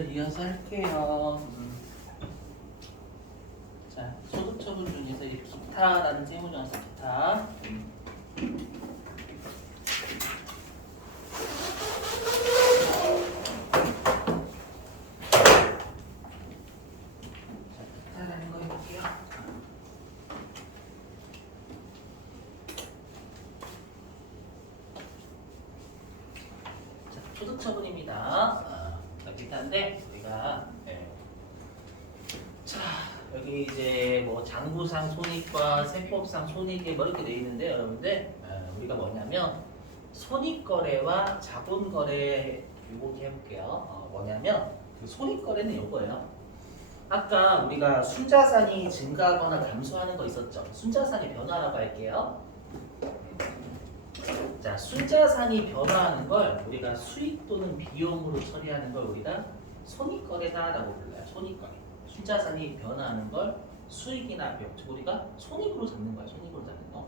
이어서 할게요. 자, 소득처분 중에서 이 기타라는 세무조항에서 기타. 기타라는 거 해볼게요. 자, 소득처분입니다. 기타인데 우리가 자, 여기 이제 뭐 장부상 손익과 세법상 손익이 뭐 이렇게 돼 있는데 여러분들 우리가 뭐냐면 손익거래와 자본거래 요거 해볼게요. 뭐냐면 그 손익거래는 요거예요. 아까 우리가 순자산이 증가하거나 감소하는 거 있었죠. 순자산이 변화라고 할게요. 자, 순자산이 변화하는 걸 우리가 수익 또는 비용으로 처리하는 걸 우리가 손익거래다라고 불러요. 손익거래. 순자산이 변화하는 걸 수익이나 비용, 즉 우리가 손익으로 잡는 거야. 손익으로 잡는 거.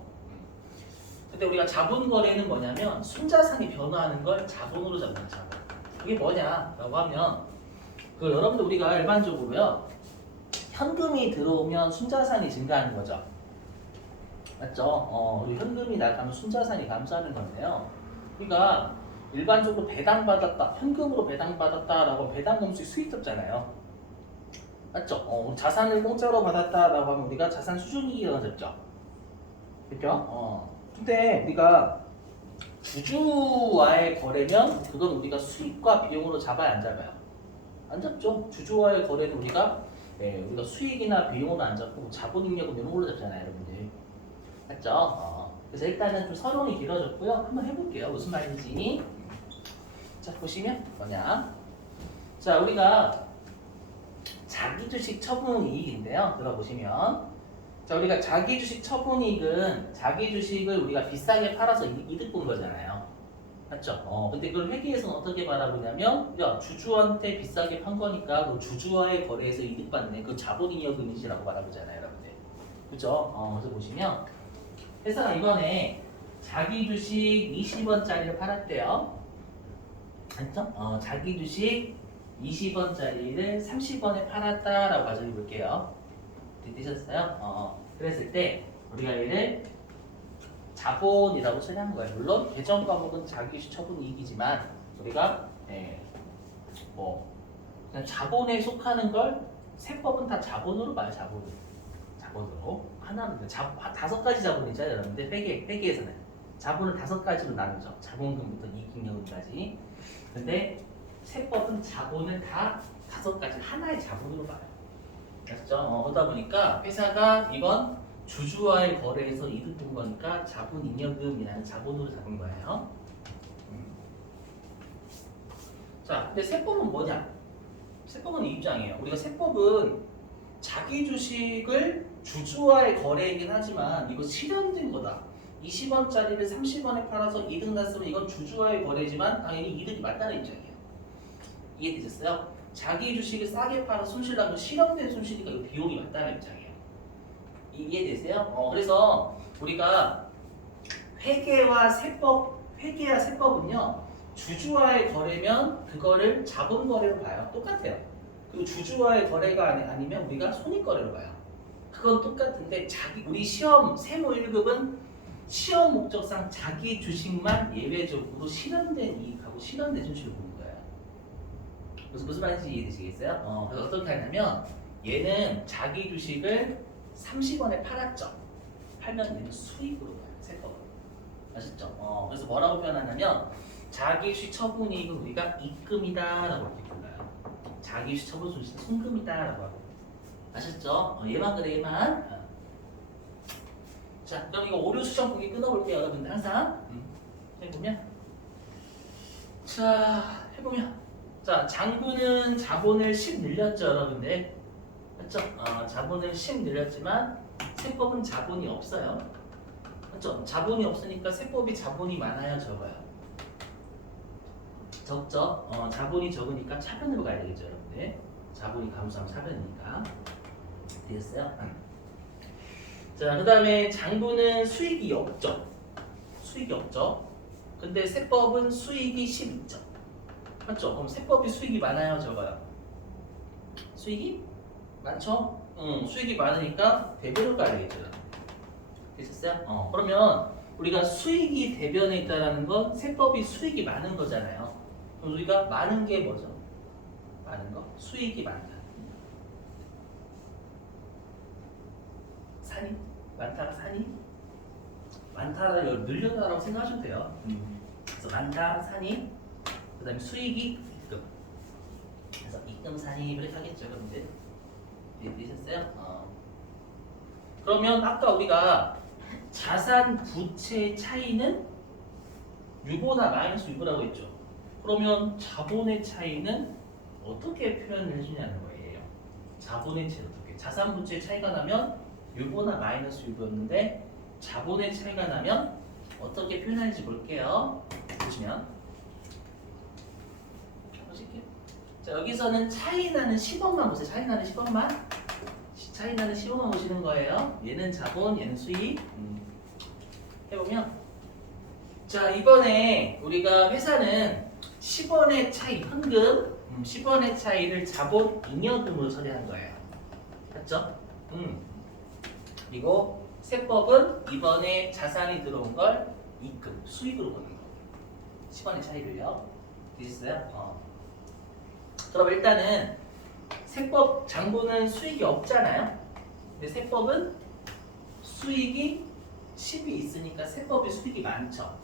근데 우리가 자본거래는 뭐냐면 순자산이 변화하는 걸 자본으로 잡는 거야. 자본. 그게 뭐냐라고 하면 그 여러분들 우리가 일반적으로요 현금이 들어오면 순자산이 증가하는 거죠. 맞죠? 우리 현금이 나가면 순자산이 감소하는 건데요. 그러니까 일반적으로 배당받았다, 현금으로 배당받았다라고 배당금 수익 잡잖아요. 맞죠? 자산을 공짜로 받았다라고 하면 우리가 자산 수준이익이라고 잡죠. 그렇죠? 근데 우리가 주주와의 거래면 그건 우리가 수익과 비용으로 잡아야 안 잡아요? 안 잡죠. 주주와의 거래는 우리가 우리가 수익이나 비용으로 안 잡고 자본잉여금 이런 걸로 잡잖아요, 여러분들. 맞죠? 그래서 일단은 좀 서론이 길어졌고요. 한번 해볼게요. 무슨 말인지. 자, 보시면 뭐냐? 자, 우리가 자기주식 처분이익인데요. 들어보시면 자, 우리가 자기주식 처분이익은 자기주식을 우리가 비싸게 팔아서 이득 본 거잖아요. 맞죠? 근데 그걸 회계에서는 어떻게 바라보냐면 야, 주주한테 비싸게 판 거니까 그 주주와의 거래에서 이득 받네. 그 자본잉여금이라고 바라보잖아요, 여러분들. 그죠? 그래서 보시면 회사가 이번에 자기 주식 20원짜리를 팔았대요. 맞죠? 자기 주식 20원짜리를 30원에 팔았다라고 가정해 볼게요. 되셨어요? 그랬을 때 우리가 얘를 자본이라고 처리한 거예요. 물론 계정 과목은 자기 주식 처분 이익이지만 우리가 뭐 그냥 자본에 속하는 걸 세법은 다 자본으로 봐요. 자본으로 하나는 5가지 자본이죠, 여러분들. 회계에서는 자본을 5가지로 나누죠. 자본금부터 이익잉여금까지. 근데 세법은 자본을 다 5가지 하나의 자본으로 봐요. 아시죠? 그러다 보니까 회사가 이건 주주와의 거래에서 이득 본 거니까 자본잉여금이라는 자본으로 잡은 거예요. 자, 근데 세법은 뭐냐? 세법은 이 입장이에요. 우리가 세법은 자기 주식을 주주와의 거래이긴 하지만 이거 실현된 거다. 20원짜리를 30원에 팔아서 이득 났으면 이건 주주와의 거래지만 당연히 이득이 맞다는 입장이에요. 이해되셨어요? 자기 주식을 싸게 팔아서 손실 나면 실현된 손실이니까 이거 비용이 맞다는 입장이에요. 이해되세요? 그래서 우리가 회계와 세법은요 주주와의 거래면 그거를 자본거래로 봐요. 똑같아요. 그리고 주주와의 거래가 아니면 우리가 손익거래로 봐요. 그건 똑같은데 우리 시험 세무 1급은 시험 목적상 자기 주식만 예외적으로 실현된 이익하고 실현된 손실을 보는 거예요. 그래서 무슨 말인지 이해되시겠어요? 그래서 어떻게 하냐면 얘는 자기 주식을 30원에 팔았죠. 팔면 얘는 수익으로 봐요. 세법은. 아셨죠? 그래서 뭐라고 표현하냐면 자기 주식 처분 이익은 우리가 입금이다라고 이렇게 불러요. 자기 주식 처분 손실은 송금이다라고 하고. 아셨죠? 얘만 그래, 얘만. 자, 그럼 이거 오류 수정 보기 끊어볼게요, 여러분들. 항상 해보면 자, 장부는 자본을 10 늘렸죠, 여러분들. 맞죠? 자본을 10 늘렸지만 세법은 자본이 없어요. 맞죠? 자본이 없으니까 세법이 자본이 많아요, 적어요? 적죠? 자본이 적으니까 차변으로 가야 되겠죠, 여러분들. 자본이 감소하면 차변이니까. 되셨어요? 자, 그 다음에 장부는 수익이 없죠. 근데 세법은 수익이 10 있죠. 맞죠? 그럼 세법이 수익이 많아요, 적어요? 수익이 많죠? 수익이 많으니까 대변을 가야 되겠죠. 되셨어요? 그러면 우리가 수익이 대변에 있다는 건 세법이 수익이 많은 거잖아요. 그럼 우리가 많은 게 뭐죠? 많은 거? 수익이 많다. 산이? 많다가 산이? 많다를 늘려다라고 생각하시면 돼요. 그래서 많다, 산이, 그 다음에 수익이 입금. 그래서 입금, 산이 이렇게 하겠죠, 여러분들. 이해되셨어요? 그러면 아까 우리가 자산 부채 차이는 유보나 마이너스 유보라고 했죠. 그러면 자본의 차이는 어떻게 표현을 해주냐는 거예요. 자본의 차이 어떻게? 자산 부채 차이가 나면 유보나 마이너스 유보였는데 자본의 차이가 나면 어떻게 표현하는지 볼게요. 보시면 보실게요. 자, 여기서는 차이 나는 10원만 보세요. 차이 나는 10원만. 차이 나는 10원만 보시는 거예요. 얘는 자본, 얘는 수익. 해보면 자, 이번에 우리가 회사는 10원의 차이, 현금 10원의 차이를 자본 잉여금으로 처리한 거예요. 맞죠? 그리고 세법은 이번에 자산이 들어온 걸 입금, 수익으로 보는 거예요. 10원의 차이를요. 되셨어요? 그럼 일단은 세법 장부는 수익이 없잖아요. 근데 세법은 수익이 10이 있으니까 세법이 수익이 많죠.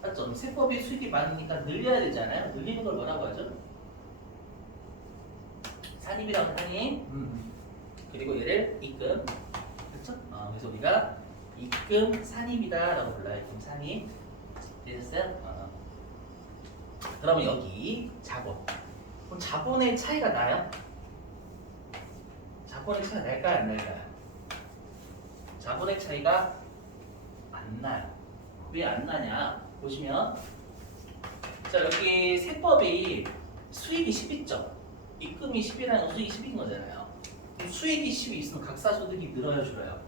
맞죠? 그럼 세법이 수익이 많으니까 늘려야 되잖아요. 늘리는 걸 뭐라고 하죠? 산입이라고 산입. 그리고 얘를 입금. 그렇죠? 그래서 우리가 입금 산입이다라고 불러요. 입금 산입. 되셨어요? 그러면 여기 자본. 그럼 자본의 차이가 나요? 자본의 차이가 날까요? 안 날까요? 자본의 차이가 안 나요. 왜 안 나냐? 보시면 자, 여기 세법이 수익이 10 있죠? 입금이 10이라는 건 수익이 10인 거잖아요. 수익이 10이 있으면 각사소득이 늘어요, 줄어요?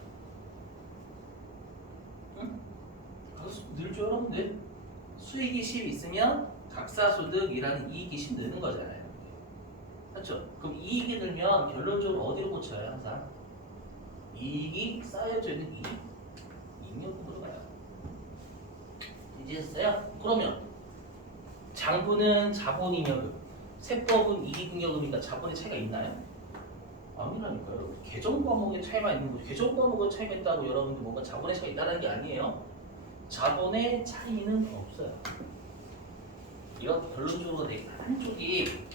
응? 늘죠, 여러분들? 수익이 10 있으면 각사소득이라는 이익이 10 느는 거잖아요. 그렇죠? 그럼 이익이 늘면 결론적으로 어디로 꽂혀요, 항상? 이익이 쌓여져 있는 이익? 잉여금으로 가요. 이해했어요? 그러면 장부는 자본잉여금, 세법은 이익잉여금이니까 자본의 차이가 있나요? 아니라니까요, 여러분. 계정 과목의 차이만 있는 거죠. 계정 과목의 차이가 있다고 여러분들 뭔가 자본의 차이가 있다는 게 아니에요. 자본의 차이는 없어요. 이렇게 결론적으로 한쪽이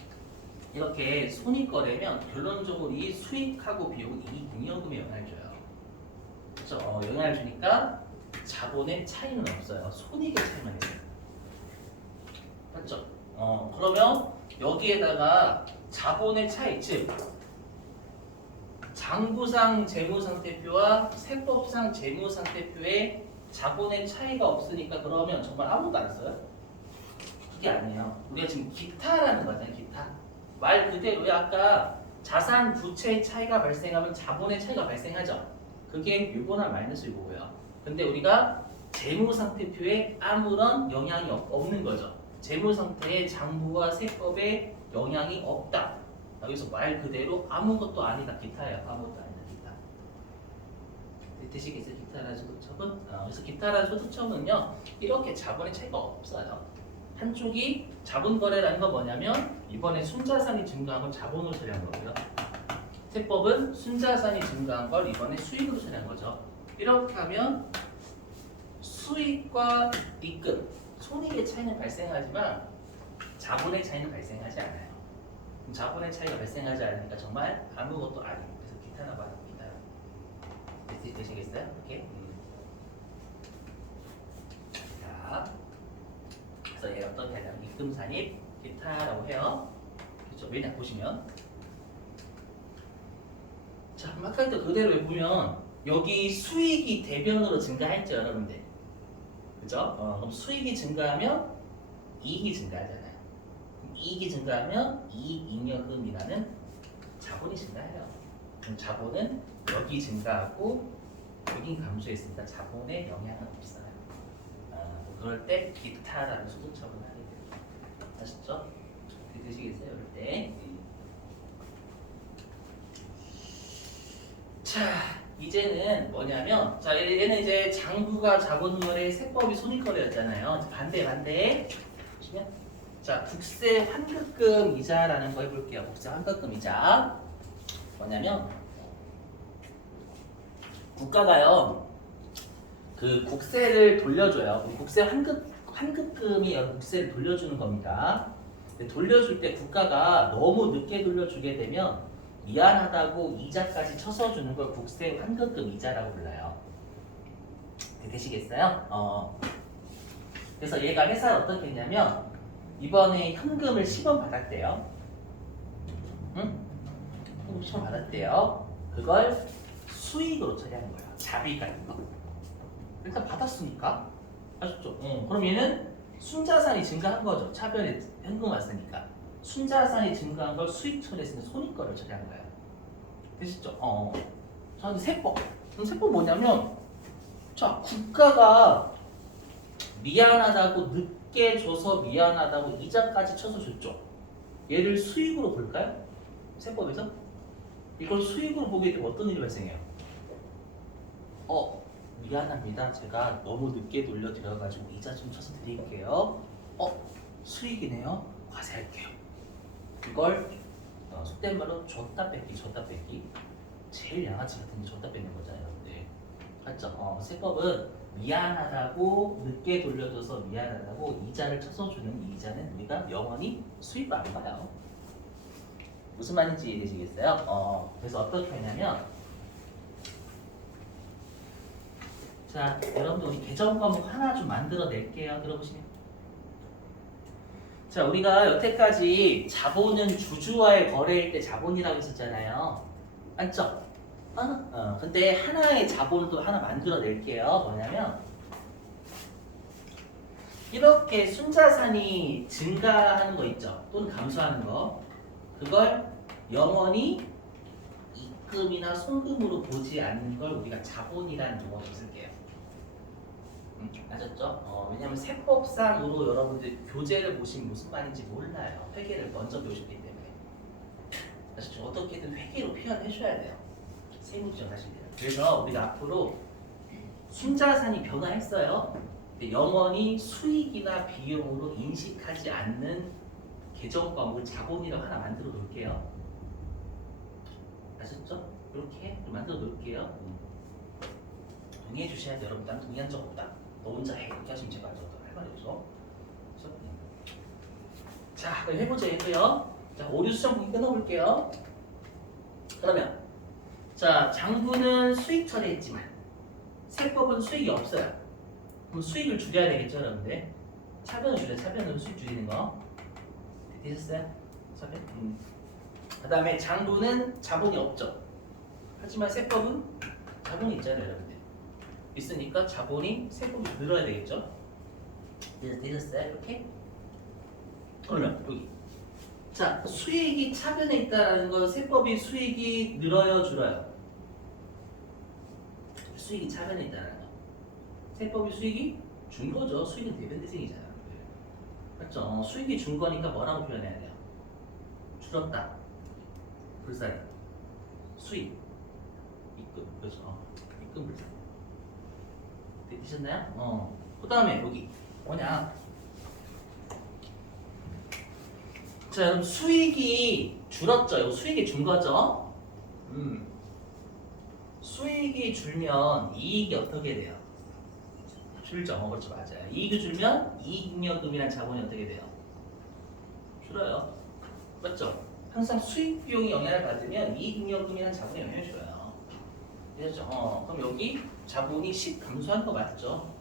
이렇게 손익거래면 결론적으로 이 수익하고 비용은 이익잉여금에 영향을 줘요. 그렇죠? 영향을 주니까 자본의 차이는 없어요. 손익의 차이만 있어요. 맞죠? 그러면 여기에다가 자본의 차이, 즉 장부상 재무상태표와 세법상 재무상태표에 자본의 차이가 없으니까 그러면 정말 아무것도 안 써요? 그게 아니에요. 우리가 지금 기타라는 거잖아요. 기타. 말 그대로요. 아까 자산 부채의 차이가 발생하면 자본의 차이가 발생하죠. 그게 유보나 마이너스 유보고요. 근데 우리가 재무상태표에 아무런 영향이 없는 거죠. 재무상태의 장부와 세법에 영향이 없다. 여기서 말 그대로 아무것도 아니다. 기타예요. 아무것도 아니다. 기타. 되시겠어요? 기타라는 소득처분? 그래서 기타라는 소득처분은요. 이렇게 자본의 차이가 없어요. 한쪽이 자본거래라는 건 뭐냐면 이번에 순자산이 증가한 걸 자본으로 처리한 거고요. 세법은 순자산이 증가한 걸 이번에 수익으로 처리한 거죠. 이렇게 하면 수익과 입금, 손익의 차이는 발생하지만 자본의 차이는 발생하지 않아요. 그럼 자본의 차이가 발생하지 않으니까 정말 아무것도 아니고 그래서 기타라고 합니다. 되시겠어요? 이렇게? 자, 그래서 얘 어떻게 하냐면 입금 산입 기타라고 해요. 그렇죠? 왜냐 보시면 자, 아까 했던 그대로 보면 여기 수익이 대변으로 증가했죠, 여러분들. 그죠? 그럼 수익이 증가하면 이익이 증가하잖아요. 이익이 증가하면 이익잉여금이라는 자본이 증가해요. 그럼 자본은 여기 증가하고 여기 감소했으니까 자본에 영향은 없어요. 그럴 때 기타라는 소득처분을 하게 돼요. 아시죠? 되시겠어요? 이럴 때. 자, 이제는 뭐냐면, 자, 얘는 이제 장부가 자본거래, 세법이 손익거래였잖아요. 반대. 보시면, 자, 국세 환급금 이자라는 거 해볼게요. 국세 환급금 이자. 뭐냐면, 국가가요, 그 국세를 돌려줘요. 국세 환급금이 국세를 돌려주는 겁니다. 근데 돌려줄 때 국가가 너무 늦게 돌려주게 되면 미안하다고 이자까지 쳐서 주는 걸 국세 환급금 이자라고 불러요. 되시겠어요? 그래서 얘가 회사에 어떻게 했냐면 이번에 현금을 10원 받았대요. 응? 현금 10원 받았대요. 그걸 수익으로 처리하는 거예요. 자비 같은 거. 일단 받았으니까. 아셨죠? 그럼 얘는 순자산이 증가한 거죠. 차변에 현금 왔으니까. 순자산이 증가한 걸 수익 처리했으면 손익거래를 처리한 거예요. 되시죠? 자, 근데 세법. 세법 뭐냐면, 자, 국가가 미안하다고 늦게 줘서 미안하다고 이자까지 쳐서 줬죠. 얘를 수익으로 볼까요? 세법에서? 이걸 수익으로 보게 되면 어떤 일이 발생해요? 미안합니다. 제가 너무 늦게 돌려드려가지고 이자 좀 쳐서 드릴게요. 수익이네요. 과세할게요. 이걸 속된 말로 줬다 뺏기. 제일 양아치 같은 게 줬다 뺏는 거잖아요. 여러분들. 맞죠? 세법은 미안하다고 늦게 돌려줘서 미안하다고 이자를 쳐서 주는 이자는 우리가 영원히 수익을 안 봐요. 무슨 말인지 이해되시겠어요? 그래서 어떻게 하냐면, 자, 여러분들 우리 개정 과목 하나 좀 만들어 낼게요. 들어보시면. 자, 우리가 여태까지 자본은 주주와의 거래일 때 자본이라고 했었잖아요. 맞죠? 근데 하나의 자본을 또 하나 만들어 낼게요. 뭐냐면 이렇게 순자산이 증가하는 거 있죠? 또는 감소하는 거. 그걸 영원히 입금이나 송금으로 보지 않는 걸 우리가 자본이라는 용어로 쓸게요. 아셨죠? 왜냐면 세법상으로 여러분들 교재를 보시면 무슨 말인지 몰라요. 회계를 먼저 배우셨기 때문에. 아셨죠? 어떻게든 회계로 표현해 줘야 돼요. 세무지정 하실 때. 그래서 우리가 앞으로 순자산이 변화했어요. 근데 영원히 수익이나 비용으로 인식하지 않는 계정 과목을 자본이라고 하나 만들어 놓을게요. 아셨죠? 이렇게 만들어 놓을게요. 동의해 주셔야 돼요. 여러분, 난 동의한 적 없다. 너 혼자 해. 그렇게 하시면 제가 할 말이 없어. 자, 그럼 해보자 얘도요. 자, 오류 수정 보기 끊어볼게요. 그러면 자, 장부는 수익 처리했지만 세법은 수익이 없어요. 그럼 수익을 줄여야 되겠죠, 여러분들? 차변을 줄여. 차변으로 수익 줄이는 거. 되셨어요? 차변? 그 다음에 장부는 자본이 없죠. 하지만 세법은 자본이 있잖아요, 여러분들. 있으니까 자본이 세법이 늘어야 되겠죠. 되셨어요? 이렇게? 그러면 여기. 자, 수익이 차변에 있다라는 건 세법이 수익이 늘어요, 줄어요? 수익이 차변에 있다는 거. 세법이 수익이 준 거죠. 수익은 대변대생이잖아. 맞죠? 수익이 준 거니까 뭐라고 표현해야 돼요? 줄었다. 불사리. 수익. 입금. 그렇죠? 입금 불사리. 되셨나요? 그 다음에 여기 뭐냐? 자, 여러분 수익이 줄었죠? 수익이 준 거죠? 수익이 줄면 이익이 어떻게 돼요? 줄죠. 그렇죠, 맞아요. 이익이 줄면 이익잉여금이란 자본이 어떻게 돼요? 줄어요. 맞죠? 항상 수익 비용이 영향을 받으면 이익잉여금이란 자본이 영향을 줘요. 그렇죠? 그럼 여기 자본이 10 감소한 거 맞죠?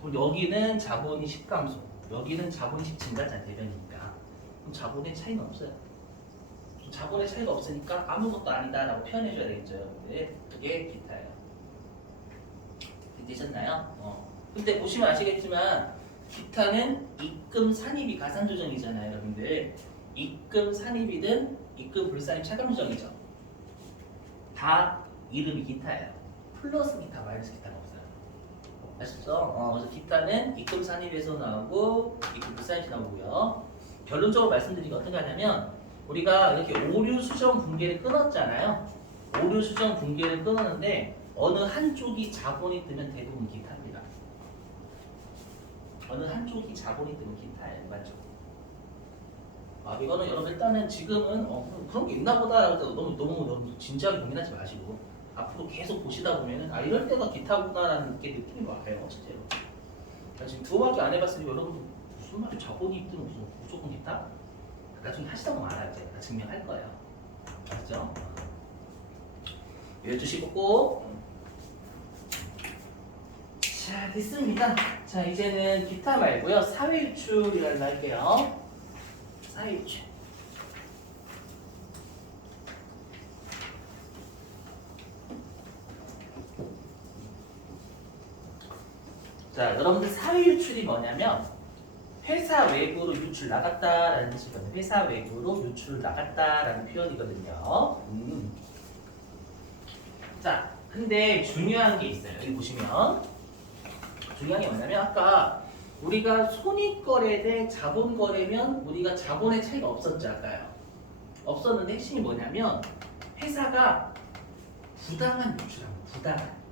그럼 여기는 자본이 10 감소, 여기는 자본이 10 증가잖아요. 대변이니까. 그럼 자본의 차이는 없어요. 자본의 차이가 없으니까 아무것도 아니다라고 표현해줘야 되겠죠. 여러분들. 그게 기타예요. 되셨나요? 근데 보시면 아시겠지만 기타는 입금 산입이 가산조정이잖아요. 여러분들. 입금 산입이든 입금 불산입 차감조정이죠. 다 이름이 기타예요. 플러스 기타, 마이너스 기타가 없어요. 아시죠? 그래서 기타는 입금 산입에서 나오고 입금 불산입에서 나오고요. 결론적으로 말씀드리면 어떻게 하냐면 우리가 이렇게 오류 수정 분계를 끊었잖아요. 오류 수정 분기를 끊었는데 어느 한쪽이 자본이 뜨면 대부분 기타입니다. 어느 한쪽이 자본이 뜨면 기타예요. 맞죠? 이거는 여러분 일단은 지금은 그런 게 있나 보다 너무 진지하게 고민하지 마시고 앞으로 계속 보시다 보면은 이럴 때가 기타구나라는 게 느낌이 와요. 실제로. 지금 두 번밖에 안 해봤으니 여러분 무슨 말이 자본이 있든 무조건 기타? 나중에 하시다 보면 알아요. 제가 증명할 거예요. 맞죠? 외워주시고 꼭. 자, 됐습니다. 자, 이제는 기타 말고요. 사회유출이라는 거 할게요. 사회유출. 자, 여러분들 사회유출이 뭐냐면 회사 외부로 유출 나갔다라는 뜻이거든요. 회사 외부로 유출 나갔다라는 표현이거든요. 자, 근데 중요한 게 있어요. 여기 보시면 중요한 게 뭐냐면 아까 우리가 손익거래 대 자본거래면 우리가 자본의 차이가 없었죠. 아까요. 없었는데 핵심이 뭐냐면 회사가 부당한 유출한 거. 부당한.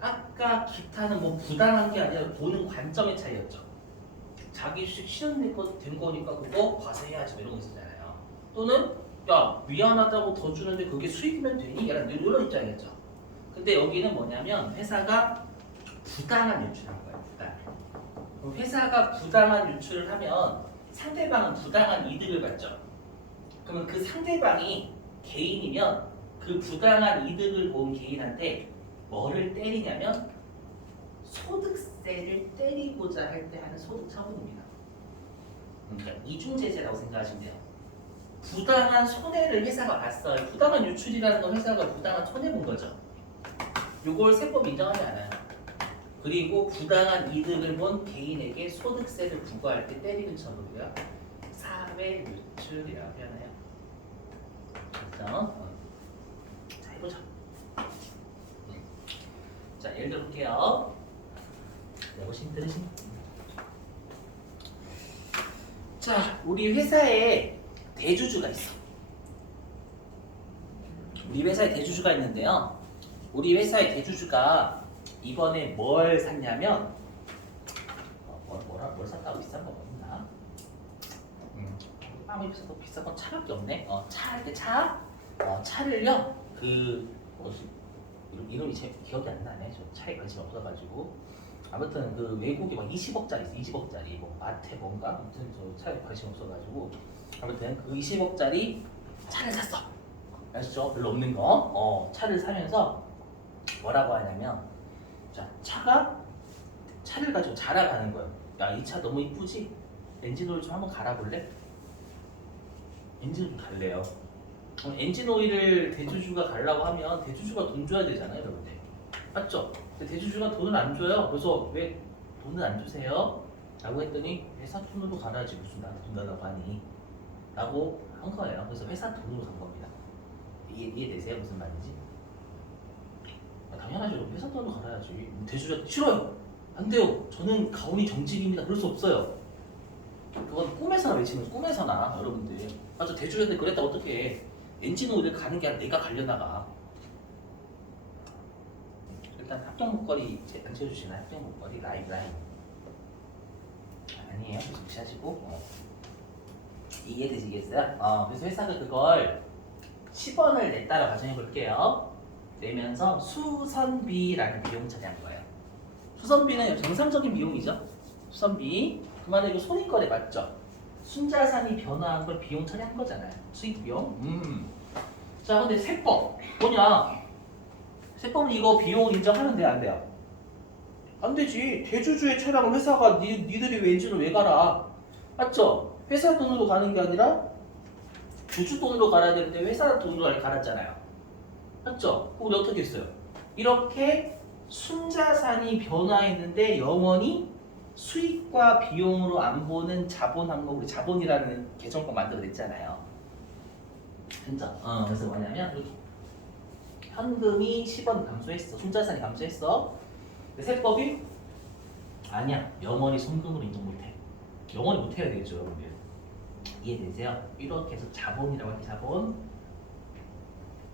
아까 기타는 뭐 부당한 게 아니라 보는 관점의 차이였죠. 자기 수익 실현된 거니까 그거 과세해야지 이런 거 있었잖아요. 또는 야 미안하다고 더 주는데 그게 수익이면 되니? 약간 이런 입장이었죠. 근데 여기는 뭐냐면 회사가 부당한 유출한 거예요. 부당. 그럼 회사가 부당한 유출을 하면 상대방은 부당한 이득을 받죠. 그러면 그 상대방이 개인이면 그 부당한 이득을 본 개인한테 뭐를 때리냐면 소득세를 때리고자 할 때 하는 소득 처분입니다. 그러니까 이중제재라고 생각하시면 돼요. 부당한 손해를 회사가 봤어요. 부당한 유출이라는 건 회사가 부당한 손해 본 거죠. 요걸 세법 인정하지 않아요. 그리고 부당한 이득을 본 개인에게 소득세를 부과할 때 때리는 처분이고요. 사회 유출이라고 표현해요. 그래서 자 해보자. 자 예를 들어볼게요. 혹시 들으신? 자 우리 회사에 대주주가 있어. 우리 회사에 대주주가 있는데요. 우리 회사의 대주주가 이번에 뭘 샀냐면 뭘 샀다고 비싼 거 없나? 아무리 비싼 건 차밖에 없네. 차를요 이름이 제 기억이 안 나네. 저 차에 관심 없어가지고 아무튼 그 외국에 막 20억짜리 있어. 20억짜리 뭐 마태 뭔가 아무튼 저 차에 관심 없어가지고 아무튼 그 20억짜리 차를 샀어. 아시죠? 별로 없는 거. 차를 사면서 뭐라고 하냐면 자 차를 가지고 자랑하는 거예요. 야 이 차 너무 이쁘지? 엔진오일 좀 한번 갈아볼래? 엔진오일 갈래요. 그럼 엔진오일을 대주주가 가려고 하면 대주주가 돈 줘야 되잖아요, 여러분들. 맞죠? 근데 대주주가 돈을 안 줘요. 그래서 왜 돈을 안 주세요? 라고 했더니 회사 돈으로 가라지 무슨 나한테 돈 달라고 하니? 라고 한 거예요. 그래서 회사 돈으로 간 겁니다. 이해되세요? 무슨 말인지? 당연하죠. 회사 돈으로 갈아야지. 대주주가 싫어요. 안 돼요. 저는 가온이 정직입니다. 그럴 수 없어요. 그건 꿈에서나 외치는 거죠. 꿈에서나 여러분들. 맞죠? 대주주한테 그랬다 어떻게 해. 엔진오일을 가는 게 아니라 내가 가려다가. 일단 합격 목걸이 안 채워주시나요? 합격 목걸이 라인 아니에요. 계속 무시하시고 이해되시겠어요? 그래서 회사가 그걸 10원을 냈다라 가정해 볼게요. 내면서 수선비라는 비용 처리한 거예요. 수선비는 정상적인 비용이죠. 수선비. 그 말은 이거 손익거래 맞죠? 순자산이 변화한 걸 비용 처리한 거잖아요. 수익 비용. 자, 근데 세법 뭐냐? 세법은 이거 비용을 인정하면 돼요, 안 돼요? 안 되지. 대주주의 차량을 회사가 니들이 왜 엔진을 왜 갈아? 맞죠? 회사 돈으로 가는 게 아니라 주주 돈으로 갈아야 되는데 회사 돈으로 갈았잖아요. 맞죠? 우리 어떻게 했어요? 이렇게 순자산이 변화했는데 영원히 수익과 비용으로 안 보는 자본 항목, 우리 자본이라는 계정법 만들어냈잖아요. 진짜? 그래서 뭐냐면 이렇게 현금이 10원 감소했어. 순자산이 감소했어. 세법이 아니야. 영원히 손금으로 인정 못해. 영원히 못해야 되겠죠, 여러분들. 이해되세요? 이렇게 해서 자본이라고 할때 자본.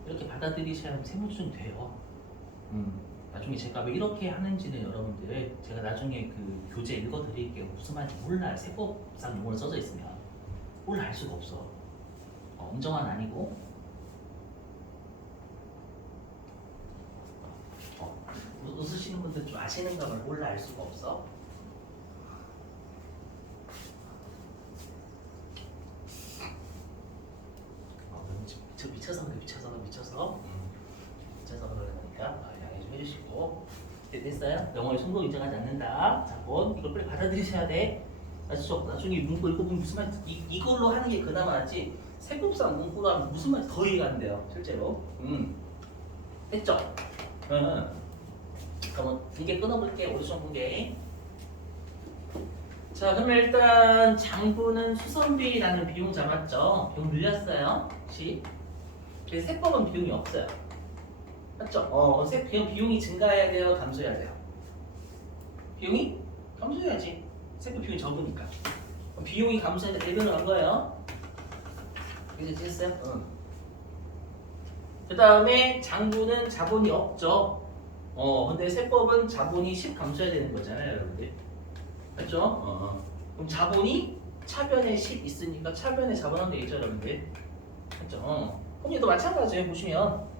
이렇게 받아들이셔야 세무조정이 돼요. 나중에 제가 왜 이렇게 하는지는 여러분들 제가 나중에 그 교재 읽어드릴게요. 무슨 말인지 몰라요. 세법상 용어로 써져 있으면 몰라 알 수가 없어. 엄정한 아니고 웃으시는 분들 좀 아시는가 봐. 몰라 알 수가 없어. 미쳐서 그러니까 양해 좀 해주시고. 됐어요? 영어의 성공 인정하지 않는다. 자, 이걸 빨리 받아들이셔야 돼. 아시죠? 나중에 문구 읽어보면 무슨 말인지 이걸로 하는 게 그나마 낫지. 세법상 문구로 하면 무슨 말인지 더 이해가 안 돼요. 실제로. 됐죠? 그러면 이게 끊어볼게. 오디션 공개. 자, 그러면 일단 장부는 수선비라는 비용 잡았죠? 비용 늘렸어요. 그래서 세법은 비용이 없어요. 맞죠? 비용이 증가해야 돼요? 감소해야 돼요? 비용이 감소해야지. 세법 비용이 적으니까. 비용이 감소해야 대변을 한 거예요. 이해됐어요? 그 다음에 장부는 자본이 없죠. 근데 세법은 자본이 10 감소해야 되는 거잖아요, 여러분들. 맞죠? 그럼 자본이 차변에 10 있으니까 차변에 자본하면 되겠죠, 여러분들. 맞죠? 그럼 얘도 마찬가지예요, 보시면.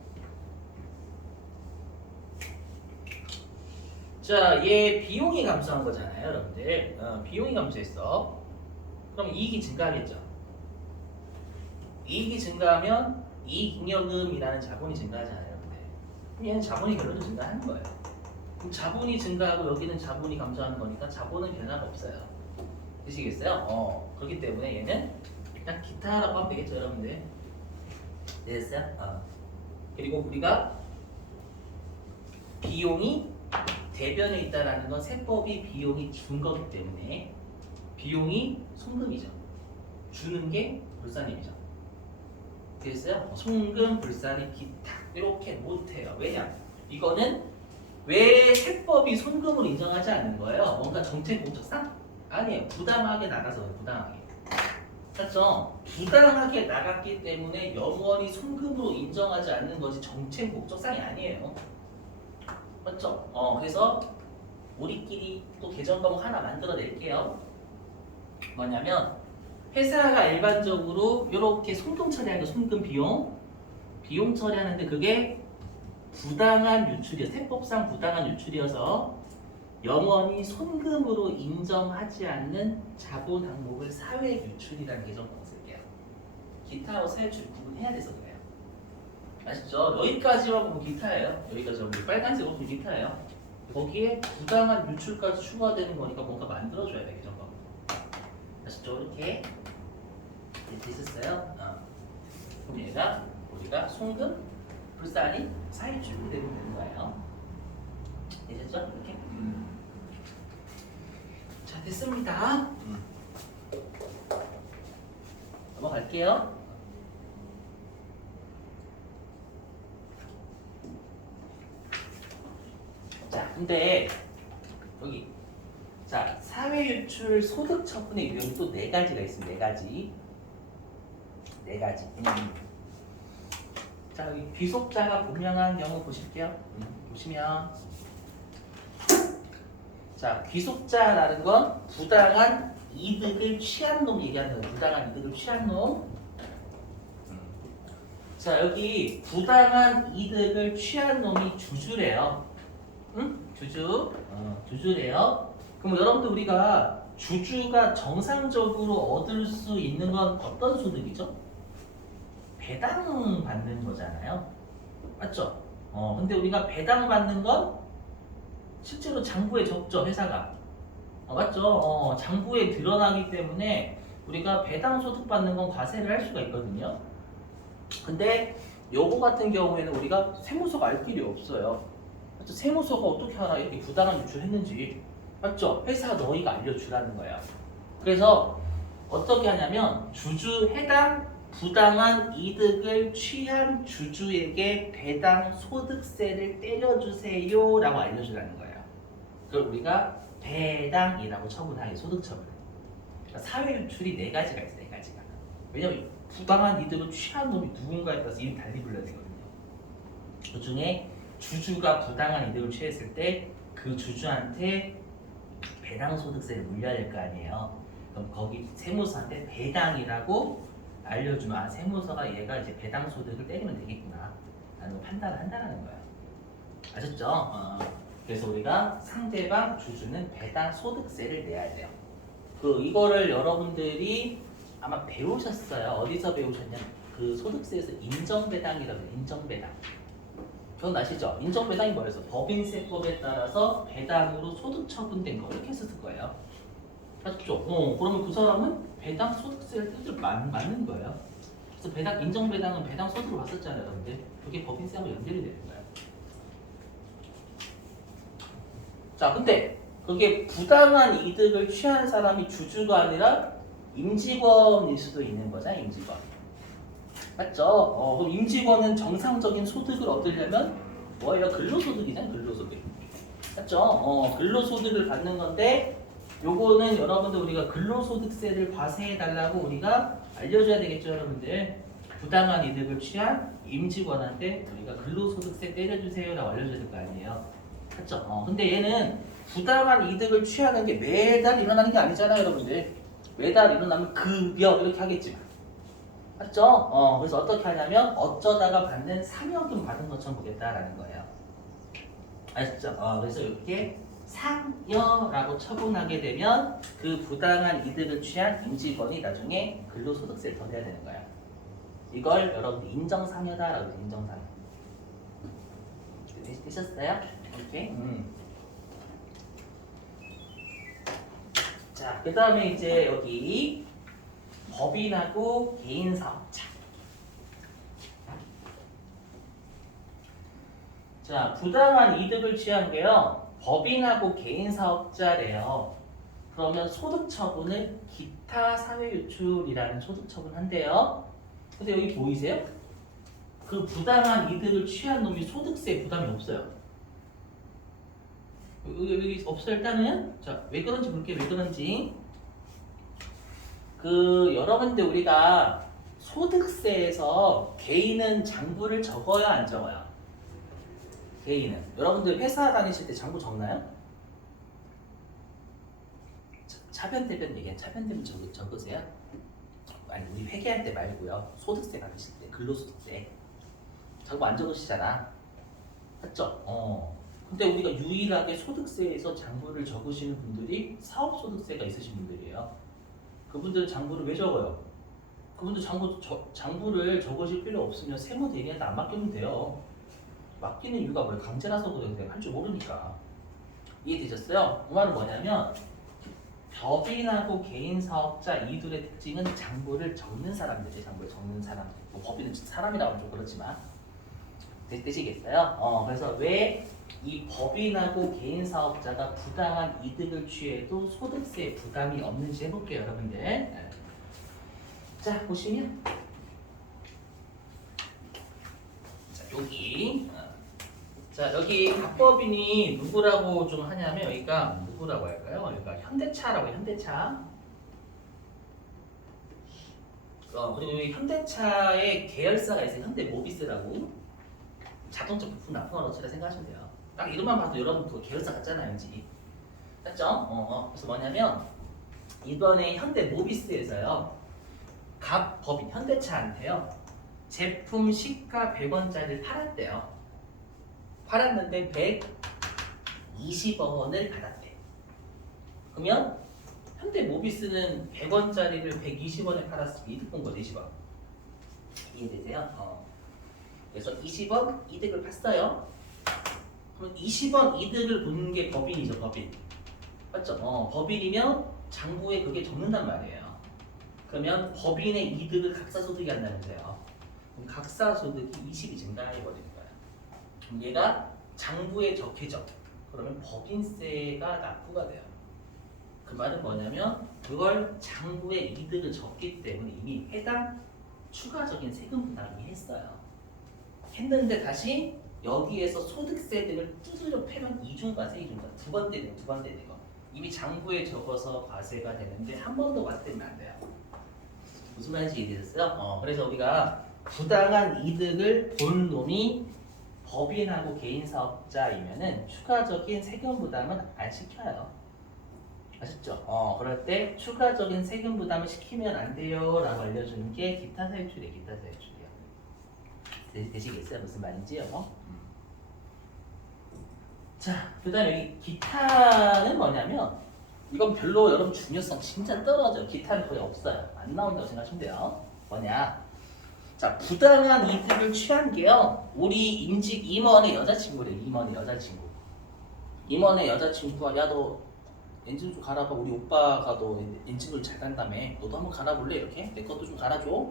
자, 얘 비용이 감소한 거잖아요, 여러분들. 비용이 감소했어. 그럼 이익이 증가하겠죠. 이익이 증가하면 이익잉여금이라는 자본이 증가하잖아요, 여러분들. 그럼 얘는 자본이 결론적으로 증가하는 거예요. 그럼 자본이 증가하고 여기는 자본이 감소하는 거니까 자본은 변화가 없어요. 되시겠어요? 그렇기 때문에 얘는 일단 기타라고 하면 되겠죠, 여러분들. 됐어요? 그리고 우리가 비용이 대변에 있다라는 건 세법이 비용이 준 거기 때문에 비용이 송금이죠. 주는 게 불산임이죠. 됐어요? 송금, 불산임, 기타 이렇게 못해요. 왜냐? 이거는 왜 세법이 송금을 인정하지 않는 거예요? 뭔가 정책 목적상? 아니에요. 부당하게 나가서 부당하게. 맞죠? 부당하게 나갔기 때문에 영원히 송금으로 인정하지 않는 것이 정책 목적상이 아니에요. 맞죠? 그래서 우리끼리 또 개정 과목 하나 만들어 낼게요. 뭐냐면 회사가 일반적으로 이렇게 송금 처리하는 거, 송금 비용 처리하는데 그게 부당한 유출이어서 세법상 부당한 유출이어서 영원히 송금으로 인정하지 않는 자본 항목을 사회 유출이라는 개정 과목 쓸게요. 기타와 사회 유출 구분해야 돼서 그래요. 아시죠? 여기까지만 보면 기타예요. 여기까지만 보면 빨간색으로 보면 기타예요. 거기에 부당한 유출까지 추가되는 거니까 뭔가 만들어줘야 돼, 개정 과목. 아시죠? 이렇게 됐었어요. 그럼 얘가 우리가 송금, 불산이 사유출이 되는 거예요. 되셨죠? 이렇게. 자, 됐습니다. 넘어갈게요. 자, 근데 여기 자, 사회유출 소득 처분의 유형이 또 4가지가 있습니다. 4가지. 자, 여기 귀속자가 분명한 경우 보실게요. 보시면 자, 귀속자라는 건 부당한 이득을 취한 놈 얘기하는 거예요. 부당한 이득을 취한 놈. 자, 여기 부당한 이득을 취한 놈이 주주래요. 주주래요. 그럼 여러분들 우리가 주주가 정상적으로 얻을 수 있는 건 어떤 소득이죠? 배당 받는 거잖아요. 맞죠? 근데 우리가 배당 받는 건 실제로 장부에 적죠, 회사가. 맞죠? 장부에 드러나기 때문에 우리가 배당 소득 받는 건 과세를 할 수가 있거든요. 근데 요거 같은 경우에는 우리가 세무서가 알 길이 없어요. 맞죠? 세무서가 어떻게 알아? 이렇게 부당한 유출했는지. 맞죠? 회사 너희가 알려주라는 거예요. 그래서 어떻게 하냐면 해당 부당한 이득을 취한 주주에게 배당 소득세를 때려주세요 라고 알려주라는 거예요. 그걸 우리가 배당이라고 처분하게 소득 처분. 그러니까 사회 유출이 4가지가 있어요. 4가지가. 왜냐면 부당한 이득을 취한 놈이 누군가에 따라서 이름 달리 불러야 되거든요. 그중에 주주가 부당한 이득을 취했을 때 그 주주한테 배당 소득세를 물려야 될 거 아니에요. 그럼 거기 세무서한테 배당이라고 알려주면 아, 세무서가 얘가 이제 배당 소득을 때리면 되겠구나 라는 걸 판단을 한다는 거예요. 아셨죠? 그래서 우리가 상대방 주주는 배당 소득세를 내야 돼요. 이거를 여러분들이 아마 배우셨어요. 어디서 배우셨냐면 그 소득세에서 인정배당이라고 해요. 인정배당. 기억나시죠? 인정배당이 뭐였어? 법인세법에 따라서 배당으로 소득 처분된 거 이렇게 했었을 거예요. 맞죠? 그러면 그 사람은 배당 소득세를 뜻을 맞는 거예요. 그래서 배당 인정배당은 배당 소득을 봤었잖아요, 여러분들. 그게 법인세하고 연결이 되는 거예요. 자, 근데 그게 부당한 이득을 취한 사람이 주주가 아니라 임직원일 수도 있는 거잖아요, 임직원. 맞죠? 그럼 임직원은 정상적인 소득을 얻으려면 뭐예요? 근로소득이잖아요, 근로소득. 맞죠? 근로소득을 받는 건데 요거는 여러분들 우리가 근로소득세를 과세해달라고 우리가 알려줘야 되겠죠, 여러분들. 부당한 이득을 취한 임직원한테 우리가 근로소득세 때려주세요라고 알려줘야 될 거 아니에요. 맞죠? 근데 얘는 부당한 이득을 취하는 게 매달 일어나는 게 아니잖아요, 여러분들. 매달 일어나면 급여 이렇게 하겠지만. 맞죠? 그래서 어떻게 하냐면 어쩌다가 받는 상여금 받은 것처럼 보겠다라는 거예요. 아셨죠? 그래서 이렇게 상여라고 처분하게 되면 그 부당한 이득을 취한 임직원이 나중에 근로소득세를 더 내야 되는 거예요. 이걸 여러분들 인정상여다라고 해요. 인정상여. 되셨어요? 오케이. 자, 그 다음에 이제 여기 법인하고 개인사업자. 자, 부당한 이득을 취한 게요. 법인하고 개인사업자래요. 그러면 소득처분을 기타 사회유출이라는 소득처분 한대요. 근데 여기 보이세요? 그 부당한 이득을 취한 놈이 소득세 부담이 없어요. 여기 없어요. 일단은 자, 왜 그런지 볼게요. 왜 그런지. 여러분들 우리가 소득세에서 개인은 장부를 적어야 안 적어요? 개인은. 여러분들 회사 다니실 때 장부 적나요? 차변대변 얘기해. 차변대변 적으세요? 아니 우리 회계할 때 말고요. 소득세 받으실 때 근로소득세 장부 안 적으시잖아. 맞죠? 근데 우리가 유일하게 소득세에서 장부를 적으시는 분들이 사업소득세가 있으신 분들이에요. 그분들은 장부를 왜 적어요? 그분들 장부를 적으실 필요 없으면 세무대리한테 안 맡기면 돼요. 맡기는 이유가 뭐예요? 강제라서 그래요. 할 줄 모르니까. 이해되셨어요? 그 말은 뭐냐면 법인하고 개인사업자 이 둘의 특징은 장부를 적는 사람들이에요. 장부를 적는 사람. 뭐 법인은 사람이라고 하면 좀 그렇지만 되시겠어요? 그래서 왜 이 법인하고 개인사업자가 부당한 이득을 취해도 소득세 부담이 없는지 해볼게요, 여러분들. 자, 보시면 자, 여기 갑법인이 누구라고 좀 하냐면 여기가 누구라고 할까요? 여기가 현대차라고 해요, 현대차. 그리고 여기 현대차의 계열사가 있어요. 현대모비스라고. 자동차 부품 납품하는 업체라 생각하시면 돼요. 딱 이름만 봐도 여러분 그 계열사 같잖아요, 왠지. 맞죠? 그래서 뭐냐면 이번에 현대모비스에서요. 갑법인 현대차한테요. 제품 시가 100원짜리를 팔았대요. 팔았는데 120억 원을 받았대. 그러면 현대모비스는 100원짜리를 120원에 팔았으면 이득 본 거죠, 20원. 이해되세요? 그래서 20원 이득을 봤어요. 그럼 20원 이득을 본 게 법인이죠, 법인. 맞죠? 법인이면 장부에 그게 적는단 말이에요. 그러면 법인의 이득을 각사소득이 한다면서요. 그럼 각사소득이 20이 증가해버리는 거예요. 그럼 얘가 장부에 적히죠. 그러면 법인세가 납부가 돼요. 그 말은 뭐냐면 그걸 장부에 이득을 적기 때문에 이미 해당 추가적인 세금 부담이 했어요. 했는데 다시 여기에서 소득세 등을 두드려 패면 이중과세, 이중과세. 두 번 때리는 거. 이미 장부에 적어서 과세가 되는데 한 번 더 과세되면 안 돼요. 무슨 말인지 이해되셨어요? 그래서 우리가 부당한 이득을 본 놈이 법인하고 개인 사업자이면은 추가적인 세금 부담은 안 시켜요. 아셨죠? 그럴 때 추가적인 세금 부담을 시키면 안 돼요 라고 알려주는 게 기타 사유출이에요. 기타 사유출이요. 되시겠어요? 무슨 말인지요? 자, 그 다음에 여기 기타는 뭐냐면 이건 별로 여러분 중요성 진짜 떨어져요. 기타는 거의 없어요. 안 나온다고 생각하시면 돼요. 뭐냐? 자, 부당한 이득을 취한 게요. 우리 임직 임원의 여자친구래. 임원의 여자친구. 임원의 여자친구가 야 너 엔진 좀 갈아봐. 우리 오빠가 너 엔진을 잘 간다며. 너도 한번 갈아볼래? 이렇게 내 것도 좀 갈아줘.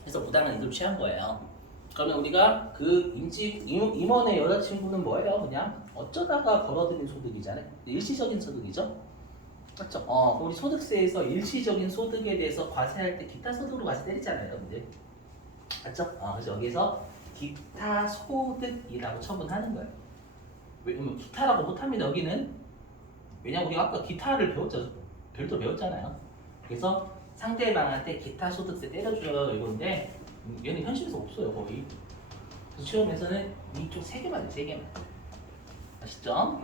그래서 부당한 이득을 취한 거예요. 그러면 우리가 그 임원의 여자친구는 뭐예요? 그냥 어쩌다가 벌어들인 소득이잖아요. 일시적인 소득이죠. 맞죠? 우리 소득세에서 일시적인 소득에 대해서 과세할 때 기타 소득으로 과세 때리잖아요, 여러분들. 맞죠? 그래서 여기서 기타 소득이라고 처분하는 거예요. 왜냐면 기타라고 못합니다, 여기는. 왜냐면 우리가 아까 기타를 별도 배웠잖아요. 그래서 상대방한테 기타 소득세 때려줘요, 이건데 얘는 현실에서 없어요, 거의. 그래서 시험에서는 이쪽 3개만 돼, 3개만. 아시죠?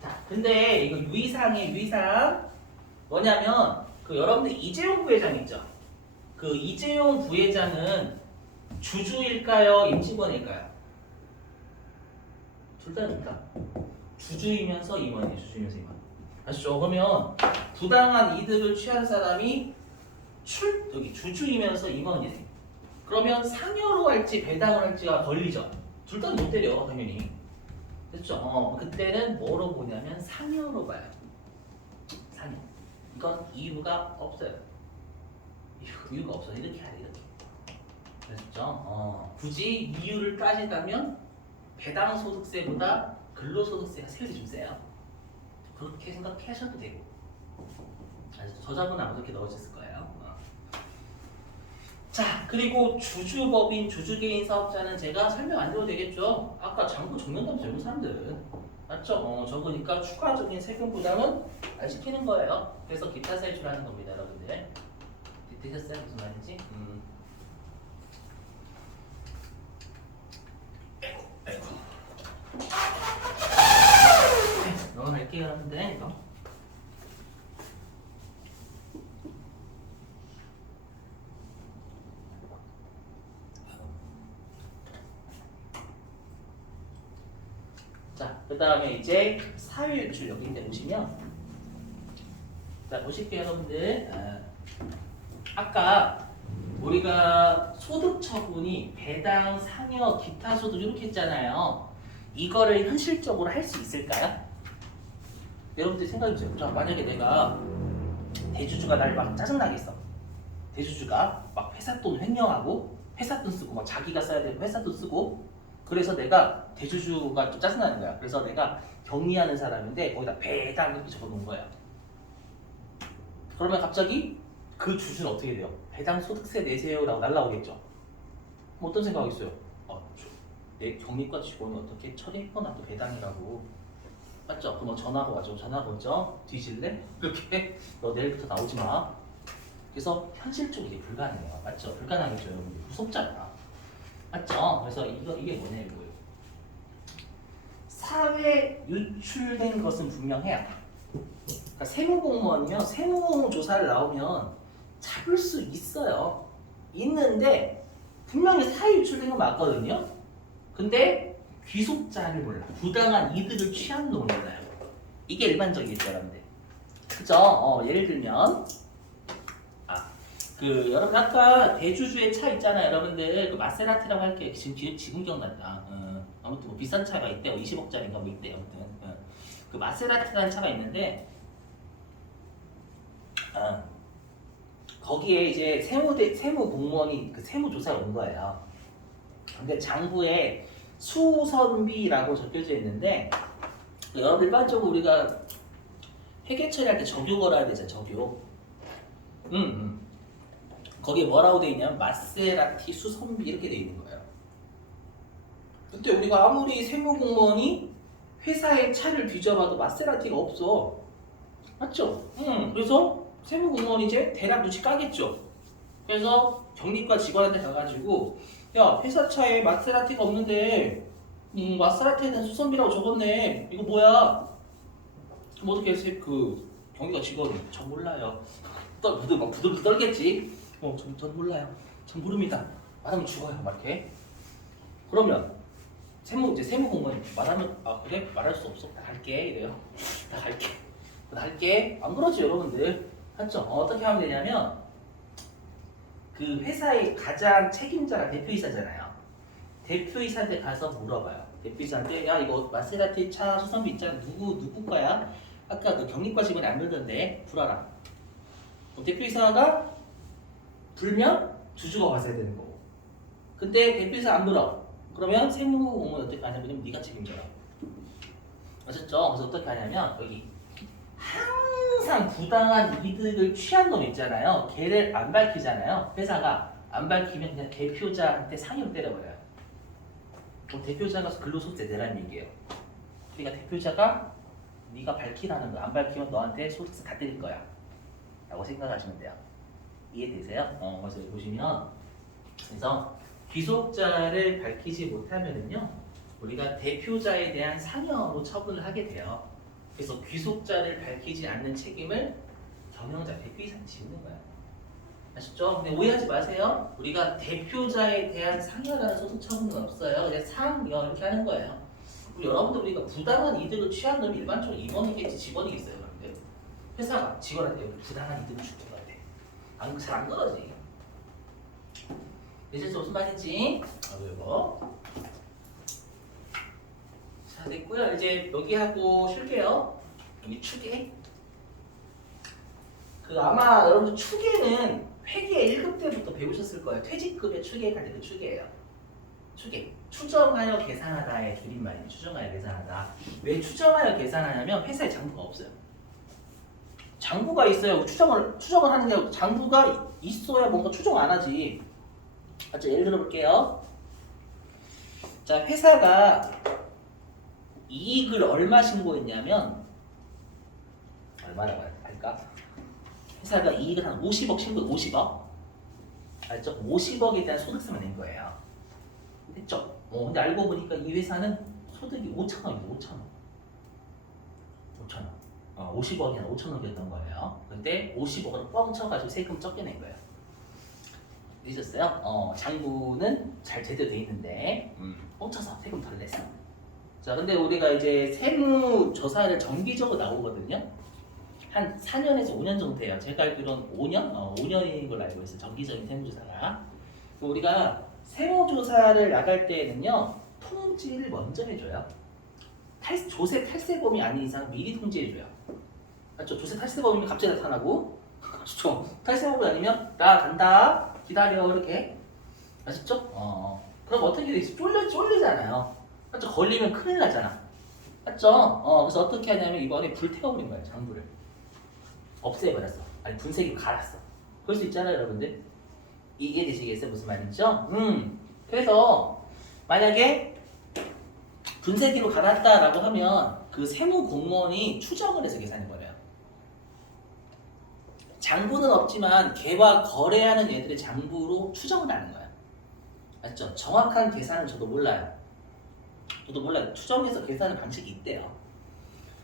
자, 근데 이거 유의사항 뭐냐면 그 여러분들 이재용 부회장 있죠? 그 이재용 부회장은 주주일까요? 임직원일까요? 둘 다입니다. 주주이면서 임원이에요. 주주이면서 임원. 아시죠? 그러면 부당한 이득을 취한 사람이 여기 주주이면서 임원이래. 그러면 상여로 할지 배당을 할지가 걸리죠. 둘 다 못 때려 당연히. 됐죠? 그때는 뭐로 보냐면 상여로 봐요. 상여. 이건 이유가 없어요. 이유가 없어요. 이렇게 해야 돼, 이렇게. 됐죠? 굳이 이유를 따지자면 배당 소득세보다 근로소득세가 세율이 좀 세요. 그렇게 생각하셔도 되고. 저자분은 아마 그렇게 넣어졌을 거예요. 자, 그리고 주주법인, 주주개인 사업자는 제가 설명 안 드려도 되겠죠? 아까 장부 적는다면서 젊은 사람들은. 맞죠? 적으니까 추가적인 세금 부담은 안 시키는 거예요. 그래서 기타 세율하는 겁니다, 여러분들. 되셨어요? 무슨 말인지? 아이고. 넘어갈게요, 여러분들. 이거. 자, 그 다음에 이제 사유일출 여기 있는데 보시면, 자, 보실게요, 여러분들. 아까 우리가 소득 처분이 배당, 상여, 기타 소득 이렇게 했잖아요. 이거를 현실적으로 할 수 있을까요? 여러분들 생각해보세요. 자, 만약에 내가 대주주가 날 막 짜증나게 했어. 대주주가 막 회사 돈 횡령하고 회사 돈 쓰고 막 자기가 써야 되는 회사 돈 쓰고 그래서 내가 대주주가 좀 짜증나는 거야. 그래서 내가 경리하는 사람인데 거기다 배당 이렇게 적어놓은 거야. 그러면 갑자기 그 주주는 어떻게 돼요? 배당 소득세 내세요라고 날라오겠죠. 뭐 어떤 생각하겠어요? 내 경리과 직원이 어떻게 처리했거나 또 배당이라고. 맞죠? 그럼 전화가 와죠. 전화가 오죠. 뒤질래? 이렇게 너 내일부터 나오지 마. 그래서 현실적으로 이게 불가능해요. 맞죠? 불가능하겠죠, 여러분. 무섭잖아. 맞죠? 그래서 이게 뭐냐 이거예요. 사회 유출된 것은 분명해요. 그러니까 세무공무원이면 세무조사를 나오면 잡을 수 있어요. 있는데 분명히 사회 유출된 건 맞거든요. 근데 귀속자를 몰라. 부당한 이득을 취한 놈을 몰라요. 이게 일반적이겠죠, 여러분들. 그죠? 예를 들면 여러분 아까 대주주의 차 있잖아요, 여러분들. 그 마세라티라고 할게요. 지금 기억난다. 아무튼 뭐 비싼 차가 있대요. 20억짜리인가 뭐 있대요. 아무튼 그 마세라티라는 차가 있는데 거기에 이제 세무 공무원이 그 세무 조사를 온 거예요. 근데 장부에 수선비라고 적혀져 있는데 여러분 일반적으로 우리가 회계 처리할 때 적요 걸어야 되죠, 적요. 거기에 뭐라고 돼 있냐면 마세라티 수선비 이렇게 돼 있는 거예요. 근데 우리가 아무리 세무공무원이 회사의 차를 뒤져봐도 마세라티가 없어. 맞죠? 그래서 세무공무원이 이제 대략 눈치 까겠죠. 그래서 경리과 직원한테 가가지고 야 회사 차에 마세라티가 없는데 마세라티는 수선비라고 적었네. 이거 뭐야? 그럼 어떻게 해? 그 경리과 직원이 전 몰라요. 막 부들부들 떨겠지. 전 몰라요. 전 모릅니다. 말하면 죽어요. 막 이렇게. 그러면 세무 공무원이 말하면 아 그래? 말할 수 없어. 나 갈게 이래요. 나 갈게. 안 그러지 여러분들. 맞죠? 어떻게 하면 되냐면 그 회사의 가장 책임자가 대표이사잖아요. 대표이사한테 가서 물어봐요. 대표이사한테 야 이거 마세라티 차 수선비 있잖아. 누구 거야? 아까 그 경리과 직원이 안 들던데 불어라. 그럼 대표이사가 불면 주주가 와서야 되는 거고. 근데 대표이사 안 불어. 그러면 세무공무원 어떻게 하냐면 네가 책임져라. 아셨죠? 그래서 어떻게 하냐면 여기 항상 부당한 이득을 취한 놈 있잖아요. 걔를 안 밝히잖아요. 회사가 안 밝히면 그냥 대표자한테 상의를 때려버려요. 그럼 대표자가 근로소득세 내라는 얘기예요. 그러니까 대표자가 네가 밝히라는 거 안 밝히면 너한테 소득세 다 때릴 거야. 라고 생각하시면 돼요. 이해되세요? 그래서 여기 보시면 그래서 귀속자를 밝히지 못하면은요 우리가 대표자에 대한 상여로 처분을 하게 돼요. 그래서 귀속자를 밝히지 않는 책임을 경영자 대표이사한테 지우는 거야. 아셨죠? 근데 오해하지 마세요. 우리가 대표자에 대한 상여라는 소송 처분은 없어요. 그냥 상여 이렇게 하는 거예요. 그리고 여러분들 우리가 부당한 이득을 취한 놈이 일반적으로 임원이겠지 직원이겠어요. 그런데 회사가 직원한테 부당한 이득을 주는 거야. 잘 안 그러지. 이제 무슨 말인지 이거 자 됐고요. 이제 여기 하고 쉴게요. 여기 추계. 그 아마 여러분들 추계는 회계 1급 때부터 배우셨을 거예요. 퇴직급의 추계 갈 때 그 추계예요. 추계. 추정하여 계산하다의 줄임말이에요. 추정하여 계산하다. 왜 추정하여 계산하냐면 회사에 장부가 없어요. 장부가 있어요. 추정을 하는 게 아니고 장부가 있어야 뭔가 추정 안 하지. 맞죠? 예를 들어 볼게요. 자, 회사가 이익을 얼마 신고했냐면 얼마라고 할까? 회사가 이익을 한 50억 신고 50억. 알죠? 50억에 대한 소득세만 낸 거예요. 됐죠? 근데 알고 보니까 이 회사는 소득이 5천억이에요. 5천억. 50억이나 5천억이었던 거예요. 근데 50억을 뻥 쳐가지고 세금 적게 낸 거예요. 잊었어요? 장부는 잘 제대로 돼 있는데 뻥쳐서 세금 덜 냈어. 자, 근데 우리가 이제 세무조사를 정기적으로 나오거든요. 한 4년에서 5년 정도 돼요. 제가 알기로는 5년? 5년인 걸로 알고 있어요. 정기적인 세무조사가. 우리가 세무조사를 나갈 때에는요. 통지를 먼저 해줘요. 조세 탈세범이 아닌 이상 미리 통지해줘요. 맞죠? 조세 탈세범이면 갑자기 나타나고 그렇죠? 탈세범이 아니면 나 간다 기다려 이렇게 아셨죠? 그럼 어떻게 되지? 쫄리잖아요. 맞죠? 걸리면 큰일 나잖아. 맞죠? 그래서 어떻게 하냐면 이번에 불태워버린 거예요. 장부를 없애버렸어. 아니 분쇄기로 갈았어. 그럴 수 있잖아요 여러분들. 이해되시겠어요? 무슨 말인지요? 그래서 만약에 분쇄기로 갈았다라고 하면 그 세무 공무원이 추정을 해서 계산해버려요. 장부는 없지만 걔와 거래하는 애들의 장부로 추정을 하는 거야. 맞죠? 정확한 계산은 저도 몰라요. 추정해서 계산하는 방식이 있대요.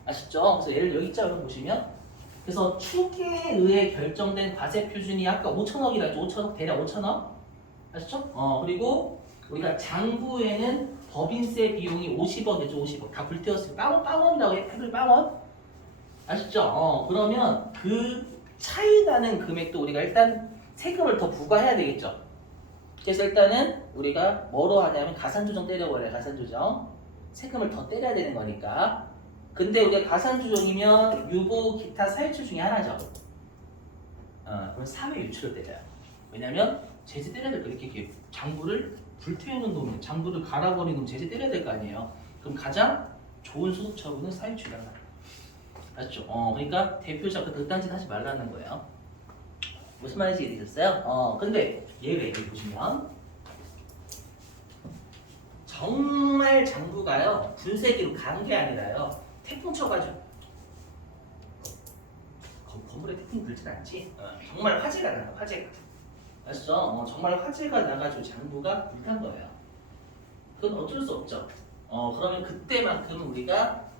아시죠? 그래서 예를 여기 있죠? 여러분 보시면 그래서 추계에 의해 결정된 과세 표준이 아까 5천억이라 했죠? 5천억 대략 5천억 아시죠? 그리고 우리가 장부에는 법인세 비용이 50억이죠. 50억 다 불태웠어요. 빵원이라고 해. 팩을 빵원 아시죠? 그러면 그 차이 나는 금액도 우리가 일단 세금을 더 부과해야 되겠죠. 그래서 일단은 우리가 뭐로 하냐면 가산조정 때려버려요. 가산조정 세금을 더 때려야 되는 거니까. 근데 우리가 가산조정이면 유보 기타 사유출 중에 하나죠. 그럼 3회 유출을 때려요. 왜냐면 제재 때려야 될 거 이렇게 장부를 불태우는 놈, 장부를 갈아버리는 놈 제재 때려야 될 거 아니에요. 그럼 가장 좋은 소득 처분은 사유출이라는 거예요. 맞죠? 그러니까 대표자 그딴 짓 하지 말라는 거예요. 무슨 말인지 이해되셨어요? 근데 예외 여기 보시면 정말 장부가요 분쇄기로 간 게 아니라요 태풍 쳐가지고 건물에 태풍 불진 않지? 정말 화재가 나요. 화재가 아시죠? 정말 화재가 나가지고 장부가 불탄 거예요. 그건 어쩔 수 없죠. 그러면 그때만큼 우리가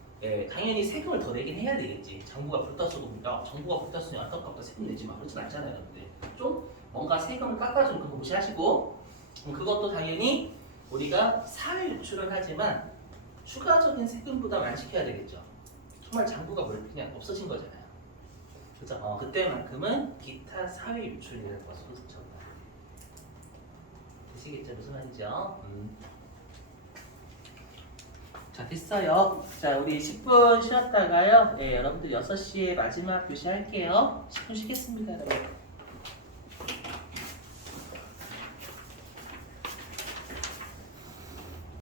당연히 세금을 더 내긴 해야 되겠지. 장부가 불탔어도 우리가 정부가 불탔으니 안타깝다 세금 내지 마 그렇진 않잖아요, 여러분들. 좀 뭔가 세금을 깎아주는 그거 무시하시고 그것도 당연히 우리가 사회 유출을 하지만 추가적인 세금 부담 안 시켜야 되겠죠. 정말 장부가 그냥 없어진 거잖아요. 그죠? 그때만큼은 기타 사회 유출이라는 것으로 붙였다. 되시겠죠? 무슨 말이죠? 자, 됐어요. 자, 우리 10분 쉬었다가요. 여러분들 6시에 마지막 교시 할게요. 10분 쉬겠습니다, 여러분.